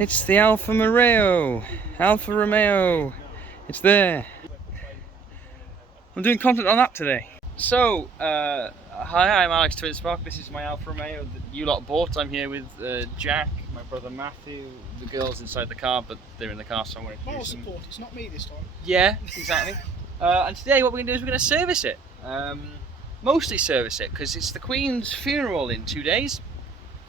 It's the Alfa Romeo. Alfa Romeo. It's there. I'm doing content on that today. So, hi, I'm Alex Twinspark. This is my Alfa Romeo that you lot bought. I'm here with Jack, my brother Matthew. The girls inside the car, but they're in the car, so I'm going to Moral support, it's not me this time. Yeah, exactly. And today what we're going to do is we're going to service it. Mostly service it, because it's the Queen's funeral in 2 days.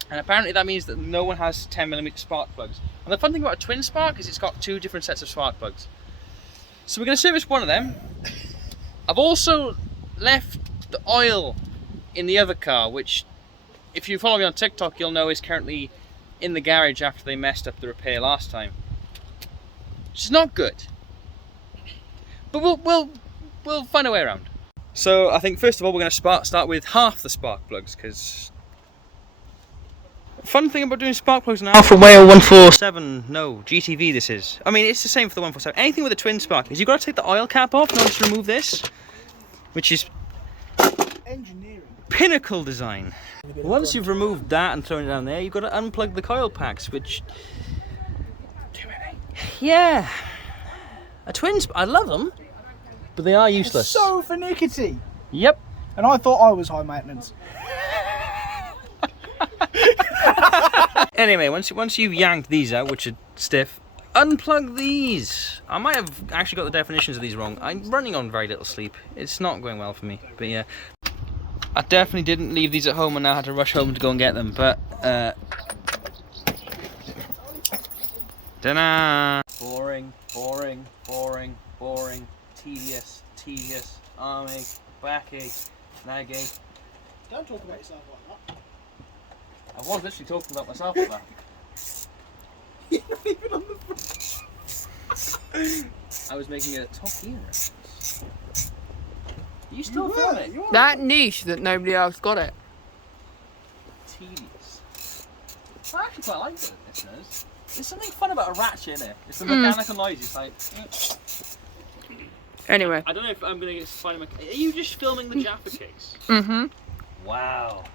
And apparently that means that no one has 10mm spark plugs. And the fun thing about a twin spark is it's got two different sets of spark plugs. So we're going to service one of them. I've also left the oil in the other car, which if you follow me on TikTok you'll know is currently in the garage after they messed up the repair last time. Which is not good. But we'll find a way around. So I think first of all we're going to start with half the spark plugs, because fun thing about doing spark plugs now Alfa Romeo 147, no, GTV this is. I mean, it's the same for the 147. Anything with a twin spark is you've got to take the oil cap off in order to remove this, which is engineering. Pinnacle design. Once you've removed that and thrown it down there, you've got to unplug the coil packs, which, yeah, a twin I love them, but they are useless. It's so finicky. Yep. And I thought I was high maintenance. Anyway, once you've yanked these out, which are stiff, unplug these. I might have actually got the definitions of these wrong. I'm running on very little sleep. It's not going well for me, but yeah. I definitely didn't leave these at home and now had to rush home to go and get them, but ta-da! Boring, boring, boring, boring, tedious, tedious, army, backache, nagging. Don't talk about yourself like that. I was literally talking about myself like that. You're not even on the front. I was making a Top Gear reference. You still filming? That niche that nobody else got it. Tedious. I actually quite like it, listeners. There's something fun about a ratchet in it. It's the mechanical noise. It's like. Anyway. I don't know if I'm gonna get find. Are you just filming the Jaffa case? Mm-hmm. Wow.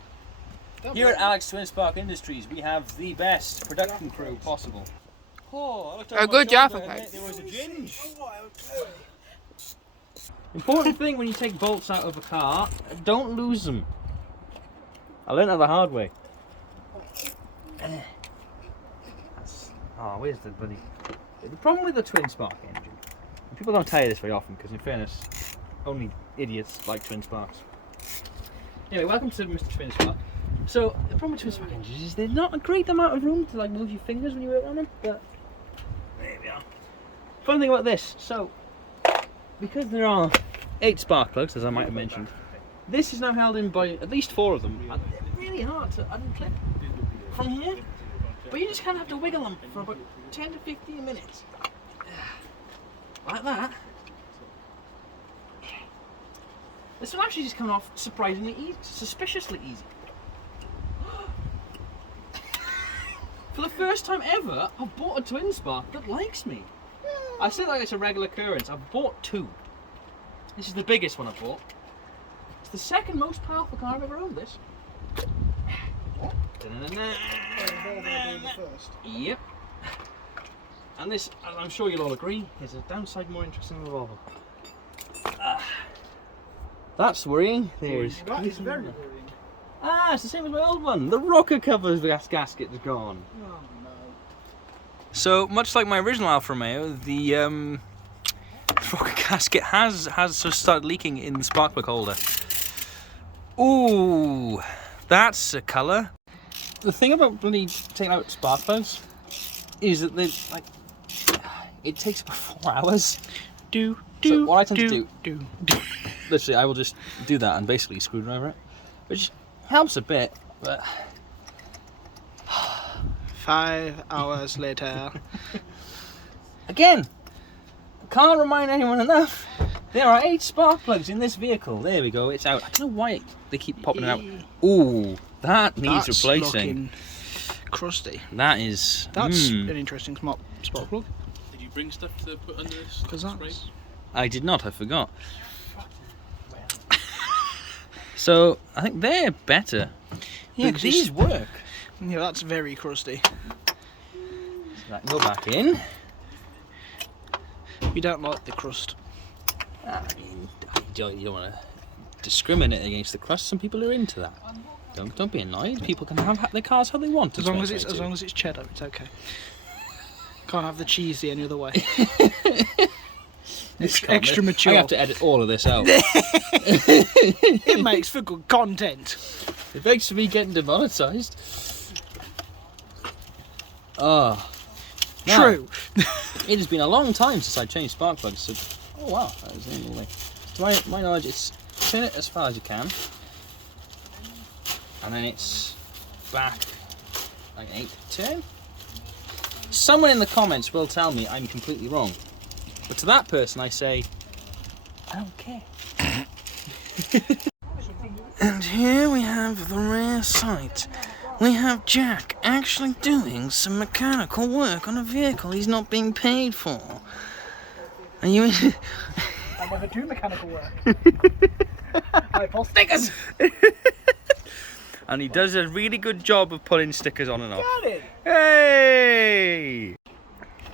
Here at Alex Twinspark Industries, we have the best production crew possible. Oh, I looked over A my good shoulder Jaffa and case. there was a ginge. Important thing when you take bolts out of a car, don't lose them. I learned that the hard way. Oh, where's the bloody... The problem with the twin spark engine, and people don't tell you this very often because in fairness, only idiots like twin sparks. Anyway, welcome to Mr. Twin Spark. So, the problem with twin spark engines is there's not a great amount of room to like move your fingers when you work on them, but there we are. Fun thing about this, so because there are 8 spark plugs, as I might have mentioned, this is now held in by at least 4 of them. And they're really hard to unclip from here, but you just kind of have to wiggle them for about 10 to 15 minutes. Like that. This one actually just coming off surprisingly easy, suspiciously easy. For the first time ever, I've bought a twin spark that likes me. I say like it's a regular occurrence. I've bought 2. This is the biggest one I've bought. It's the second most powerful car I've ever owned. This. Yep. And this, I'm sure you'll all agree, is a downside more interesting than the Volvo. That's worrying. There's. That is very worrying. Ah, it's the same as my old one. The rocker covers, the gasket is gone. Oh no. So much like my original Alfa Romeo, the rocker gasket has just started leaking in the spark plug holder. Ooh, that's a colour. The thing about bloody taking out spark plugs is that they like it takes about 4 hours. So what I tend to do, literally, I will just do that and basically screwdriver it, which helps a bit, but 5 hours later. Again, I can't remind anyone enough. There are 8 spark plugs in this vehicle. There we go, it's out. I don't know why they keep popping it out. Ooh, that needs replacing. Looking crusty. That is. That's an interesting spark plug. Did you bring stuff to put under this spray? I did not, I forgot. So, I think they're better. Yeah, but these work. Yeah, that's very crusty. That can go back in. We don't like the crust. I mean, you don't want to discriminate against the crust. Some people are into that. Don't be annoyed. People can have their cars how they want. As long as it's cheddar, it's okay. Can't have the cheese the any other way. It's extra mature. I have to edit all of this out. It makes for good content. It makes for me getting demonetised. Oh. Now, True. It has been a long time since I changed spark plugs. So, oh wow, that was the only way. To my knowledge, it's turn it as far as you can, and then it's back like 8 to 10. Someone in the comments will tell me I'm completely wrong, but to that person I say, I don't care. And here we have the rare sight. We have Jack actually doing some mechanical work on a vehicle he's not being paid for. Are you in? I never do mechanical work. I pull stickers. And he does a really good job of pulling stickers on and off. Got it. Hey!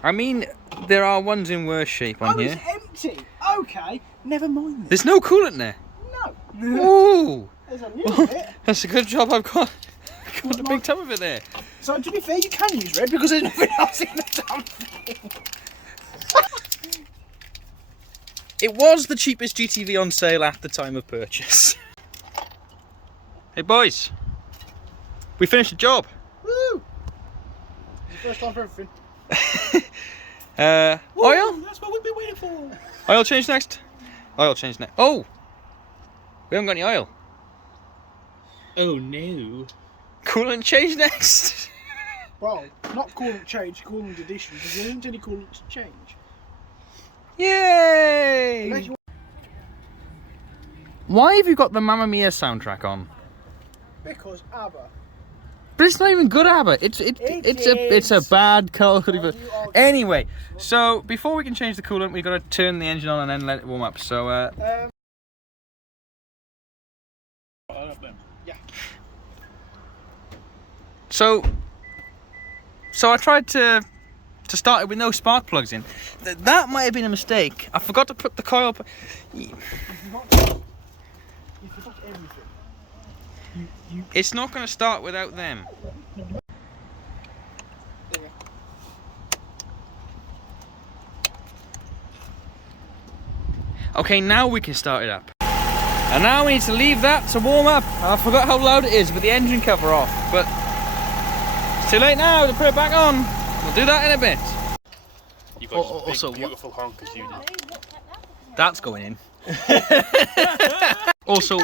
I mean, there are ones in worse shape on here. It's empty. Okay, never mind this. There's no coolant there. No. Ooh! There's a little bit. That's a good job I've got a big tub of it there. So to be fair, you can use red because there's nothing else in the damn thing. It was the cheapest GTV on sale at the time of purchase. Hey boys, we finished the job. Woo! It's the first time for everything. Oil? That's what we've been waiting for. Oil change next? Oil change next. Oh! We haven't got any oil. Oh no. Coolant change next? Well, not coolant change, coolant addition, because there isn't any coolant to change. Yay! Why have you got the Mamma Mia soundtrack on? Because ABBA. But it's not even good ABBA. It's a bad Call. Anyway, so before we can change the coolant, we've got to turn the engine on and then let it warm up. So Yeah. So I tried to start it with no spark plugs in. That might have been a mistake. I forgot to put the coil. You forgot everything. It's not going to start without them. Okay, now we can start it up. And now we need to leave that to warm up. I forgot how loud it is with the engine cover off, but it's too late now to put it back on. We'll do that in a bit. You've got also beautiful honkers you did. That's going in. Also,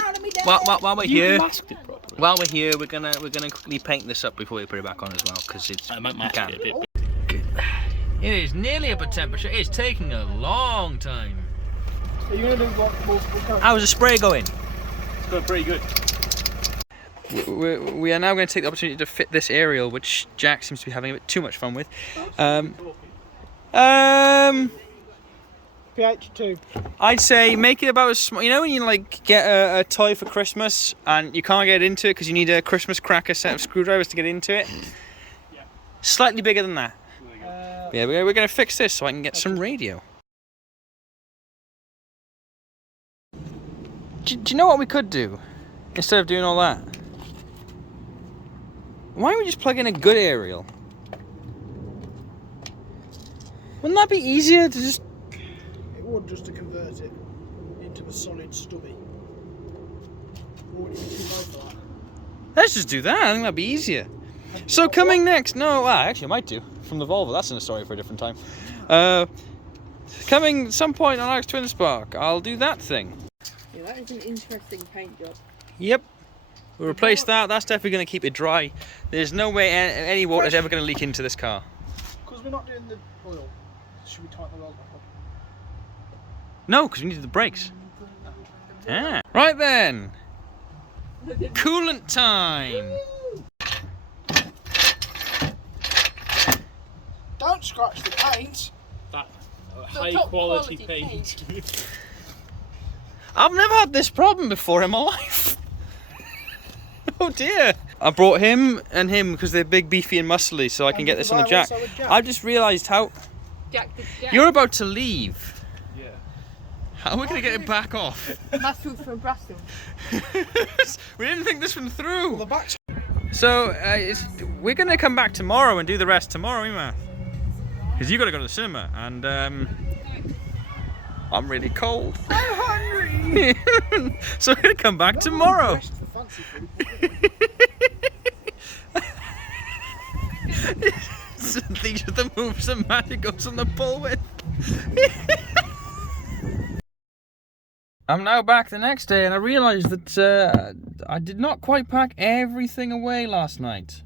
while we're here, we're gonna quickly paint this up before we put it back on as well, because it's I might mask it a bit. It is nearly up at temperature. It's taking a long time. Are you going to do what? How's the spray going? It's going pretty good. We are now going to take the opportunity to fit this aerial, which Jack seems to be having a bit too much fun with. pH 2. I'd say make it about as small. You know when you like get a toy for Christmas and you can't get into it because you need a Christmas cracker set of screwdrivers to get into it? Yeah. Slightly bigger than that. Yeah, we're going to fix this so I can get some radio. Do you know what we could do instead of doing all that? Why don't we just plug in a good aerial? Wouldn't that be easier to just... It would, just to convert it into the solid stubby. Or would it be too low for that? Let's just do that. I think that'd be easier. So coming next, no, well, actually I might do from the Volvo. That's a story for a different time. Coming at some point on Alex Twin Spark, I'll do that thing. Yeah, that is an interesting paint job. Yep. We'll replace that. That's definitely going to keep it dry. There's no way any water's ever going to leak into this car. Because we're not doing the oil. Should we tighten the oil back up? No, because we needed the brakes. Ah. Right then. Coolant time. Don't scratch the paint. That High high quality quality paint. I've never had this problem before in my life. Oh dear. I brought him and him because they're big, beefy and muscly, so I can get this on the jack. I've just realised how... Jack. You're about to leave. Yeah. How are we going to get it back off? Muscles from Brussels. We didn't think this one through. Well, the back's So, we're going to come back tomorrow and do the rest tomorrow, Emma. Because you got to go to the cinema, and I'm really cold. I'm hungry. So we're going to come back tomorrow. fancy food. These are the moves that Matty goes on the pole with. I'm now back the next day, and I realised that I did not quite pack everything away last night.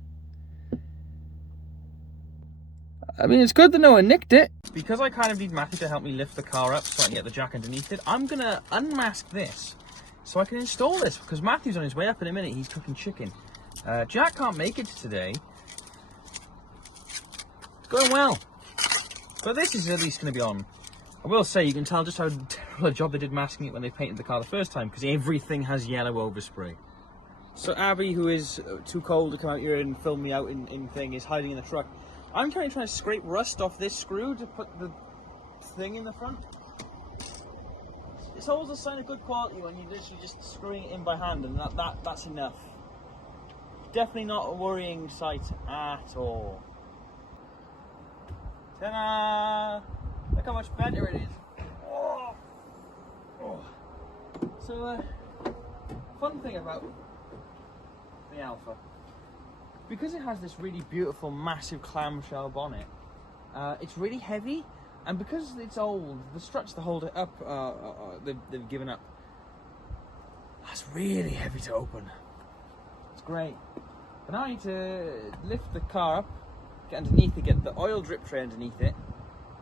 I mean, it's good to know I nicked it. Because I kind of need Matthew to help me lift the car up so I can get the jack underneath it, I'm going to unmask this so I can install this, because Matthew's on his way up in a minute. He's cooking chicken. Jack can't make it today. It's going well. But this is at least going to be on. I will say, you can tell just how terrible a job they did masking it when they painted the car the first time, because everything has yellow overspray. So Abby, who is too cold to come out here and film me out in thing, is hiding in the truck. I'm trying to scrape rust off this screw to put the thing in the front. It's always a sign of good quality when you're literally just screwing it in by hand, and that's enough. Definitely not a worrying sight at all. Ta-da! Look how much better it is. Oh. Oh. So, fun thing about the Alfa, because it has this really beautiful, massive clamshell bonnet, it's really heavy, and because it's old, the struts to hold it up, they've given up. That's really heavy to open. It's great. But now I need to lift the car up, get underneath it, get the oil drip tray underneath it,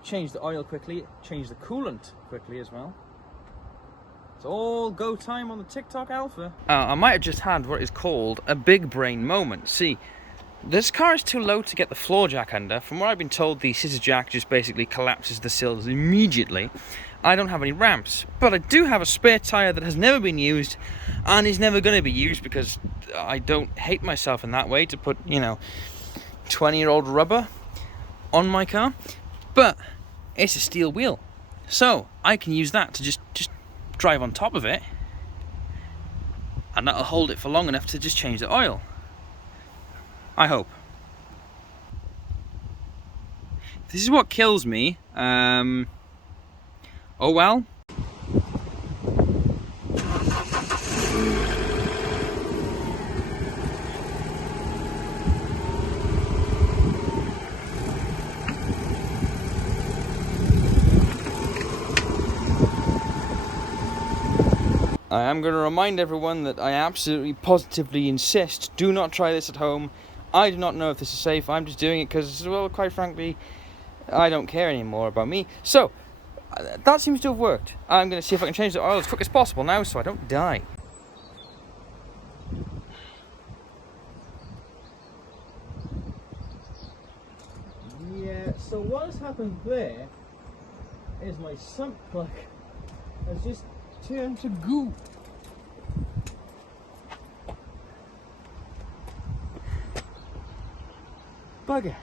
change the oil quickly, change the coolant quickly as well. It's all go time on the TikTok Alpha. I might have just had what is called a big brain moment. See, this car is too low to get the floor jack under. From what I've been told, the scissor jack just basically collapses the sills immediately. I don't have any ramps, but I do have a spare tyre that has never been used and is never going to be used, because I don't hate myself in that way to put, 20-year-old rubber on my car. But it's a steel wheel, so I can use that to just drive on top of it, and that'll hold it for long enough to just change the oil. I hope. This is what kills me. Oh well. I am going to remind everyone that I absolutely positively insist, do not try this at home. I do not know if this is safe. I'm just doing it because, well, quite frankly, I don't care anymore about me. So, that seems to have worked. I'm going to see if I can change the oil as quick as possible now so I don't die. Yeah, so what has happened there is my sump plug has just turned to goo. Bugger.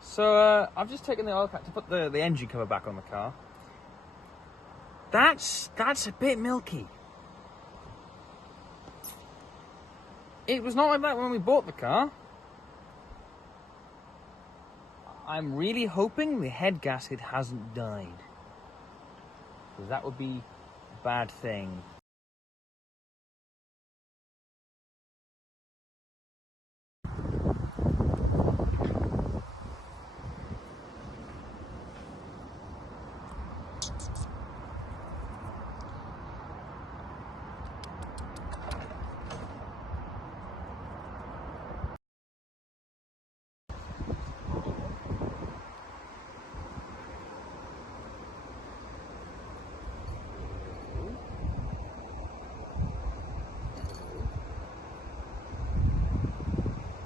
So I've just taken the oil cap to put the engine cover back on the car. That's a bit milky. It was not like that when we bought the car. I'm really hoping the head gasket hasn't died, because that would be a bad thing.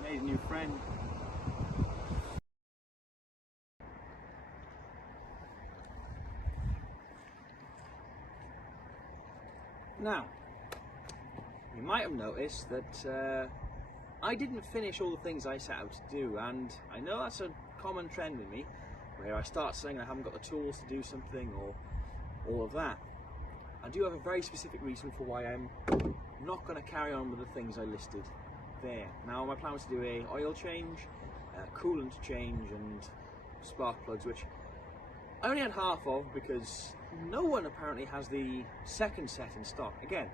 Made a new friend. Now, you might have noticed that I didn't finish all the things I set out to do, and I know that's a common trend in me, where I start saying I haven't got the tools to do something or all of that. I do have a very specific reason for why I'm not going to carry on with the things I listed there. Now my plan was to do a oil change, coolant change and spark plugs, which I only had half of because no one apparently has the second set in stock. Again,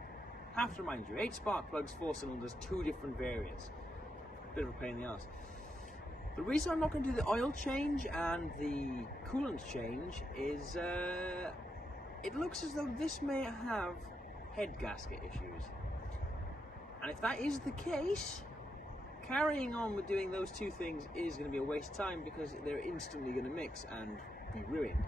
have to remind you, 8 spark plugs, 4 cylinders, 2 different variants. Bit of a pain in the ass. The reason I'm not going to do the oil change and the coolant change is it looks as though this may have head gasket issues. And if that is the case, carrying on with doing those 2 things is going to be a waste of time because they're instantly going to mix and be ruined.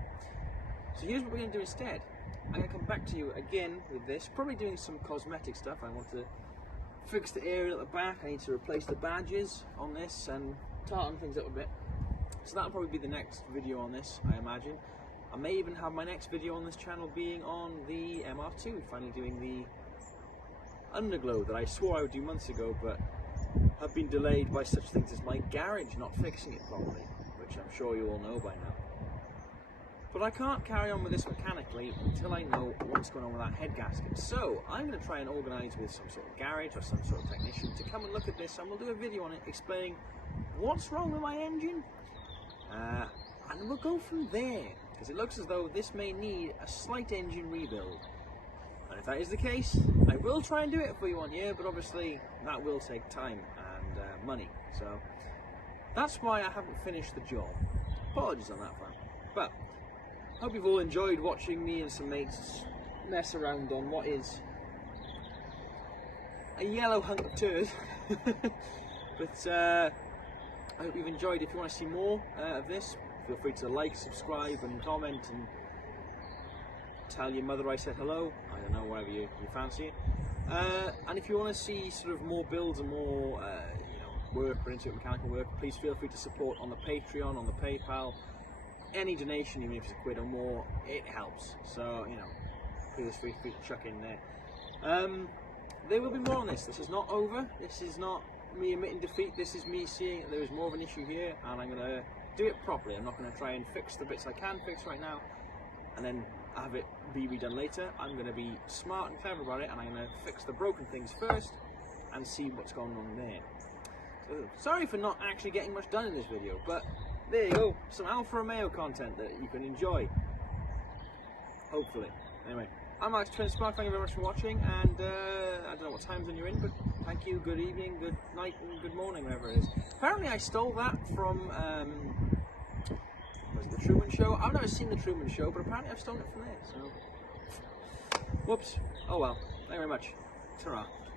So here's what we're going to do instead. I'm going to come back to you again with this, probably doing some cosmetic stuff. I want to fix the area at the back, I need to replace the badges on this and tartan things up a bit. So that'll probably be the next video on this, I imagine. I may even have my next video on this channel being on the MR2, finally doing the underglow that I swore I would do months ago, but have been delayed by such things as my garage not fixing it properly, which I'm sure you all know by now. But I can't carry on with this mechanically until I know what's going on with that head gasket. So I'm going to try and organise with some sort of garage or some sort of technician to come and look at this, and we'll do a video on it explaining what's wrong with my engine, and we'll go from there, because it looks as though this may need a slight engine rebuild. And if that is the case, I will try and do it for you on here, but obviously that will take time and money. So that's why I haven't finished the job. Apologies on that front. But hope you've all enjoyed watching me and some mates mess around on what is a yellow hunk of turd. But I hope you've enjoyed. If you want to see more of this, feel free to like, subscribe and comment and tell your mother I said hello. I don't know, whatever you fancy. And if you want to see sort of more builds and more work or into mechanical work, please feel free to support on the Patreon, on the PayPal. Any donation, even if it's £1 or more, it helps. So, feel free to chuck in there. There will be more on this. This is not over. This is not me admitting defeat. This is me seeing that there is more of an issue here, and I'm going to do it properly. I'm not going to try and fix the bits I can fix right now and then have it be redone later. I'm going to be smart and clever about it, and I'm going to fix the broken things first and see what's going on there. So, sorry for not actually getting much done in this video, but there you go, some Alfa Romeo content that you can enjoy, hopefully. Anyway, I'm Alex Twin Spark, thank you very much for watching, and I don't know what time zone you're in, but thank you, good evening, good night, and good morning, wherever it is. Apparently I stole that from, was it The Truman Show? I've never seen The Truman Show, but apparently I've stolen it from there, so, whoops, oh well, thank you very much, ta-ra.